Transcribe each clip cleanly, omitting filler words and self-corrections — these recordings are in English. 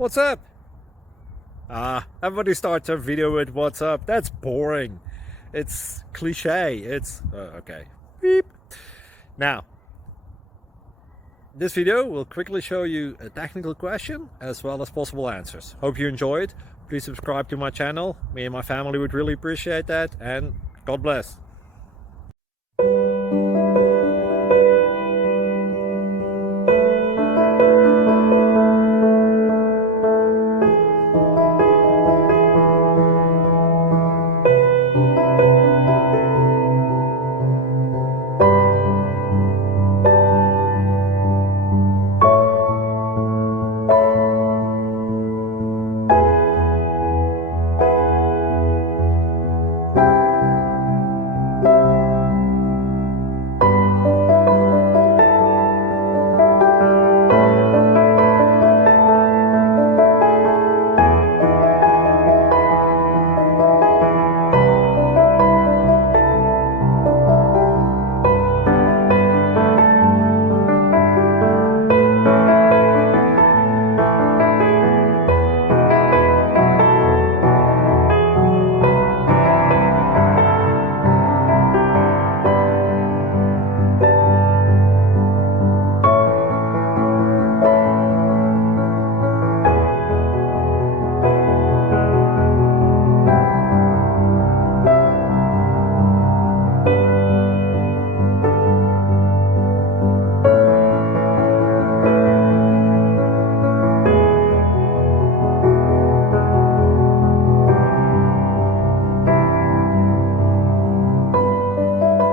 What's up? Everybody starts their video with what's up. That's boring. It's cliche. It's okay. Beep. Now, this video will quickly show you a technical question as well as possible answers. Hope you enjoyed. Please subscribe to my channel. Me and my family would really appreciate that, and God bless.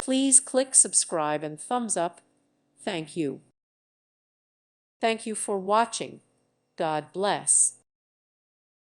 Please click subscribe and thumbs up. Thank you. Thank you for watching. God bless.